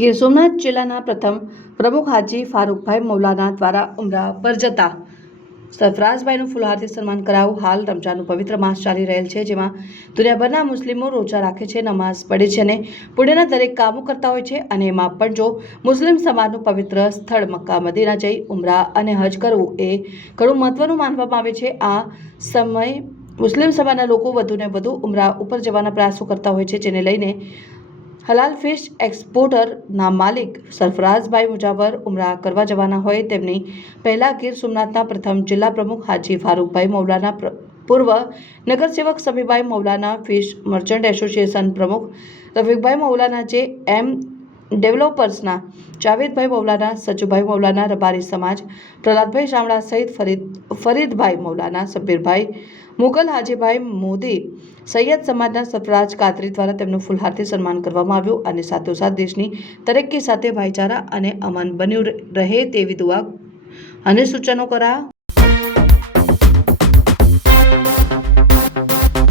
ગીર સોમનાથ જિલ્લાના પ્રથમ પ્રમુખ હાજી ફારૂકભાઈ મૌલાના દ્વારા ઉમરા પર જતા સરફરાઝભાઈનું ફુલહારથી સન્માન કરાયું। હાલ રમઝાનનું પવિત્ર માસ ચાલી રહેલ છે, જેમાં દુનિયાભરના મુસ્લિમો રોજા રાખે છે, નમાઝ પડે છે અને પુણ્યના દરેક કામો કરતા હોય છે। અને એમાં પણ જો મુસ્લિમ સમાજનું પવિત્ર સ્થળ મક્કા મદીના જઈ ઉમરા અને હજ કરવું એ ઘણું મહત્વનું માનવામાં આવે છે। આ સમય મુસ્લિમ સમાજના લોકો વધુને વધુ ઉમરા ઉપર જવાના પ્રયાસો કરતા હોય છે, જેને લઈને હલાલ ફિશ એક્સપોર્ટરના માલિક સરફરાઝભાઈ મુજાવર ઉમરા કરવા જવાના હોય તેમની પહેલા ગીર સોમનાથના પ્રથમ જિલ્લા પ્રમુખ હાજી ફારૂકભાઈ મૌલાના, પૂર્વ નગરસેવક સમીભાઈ મૌલાના, ફિશ મર્ચન્ટ એસોસિએશન પ્રમુખ રફીકભાઈ મૌલાના, જે એમ ડેવલપર્સના જાવેદભાઈ મૌલાના, સજુભાઈ મૌલાના, રબારી સમાજ પ્રહલાદભાઈ શામળા સહિત ફરીદભાઈ મૌલાના, સબ્બીરભાઈ મુગલ, હાજીભાઈ મોદી સૈયદ સમાજના સરફરાજ કાદરી દ્વારા તેમનું ફુલહારથી સન્માન કરવામાં આવ્યું અને સાથોસાથ દેશની તરક્કી સાથે ભાઈચારા અને અમન બન્યું રહે તેવી દુઆ અને સૂચનો કરાયા।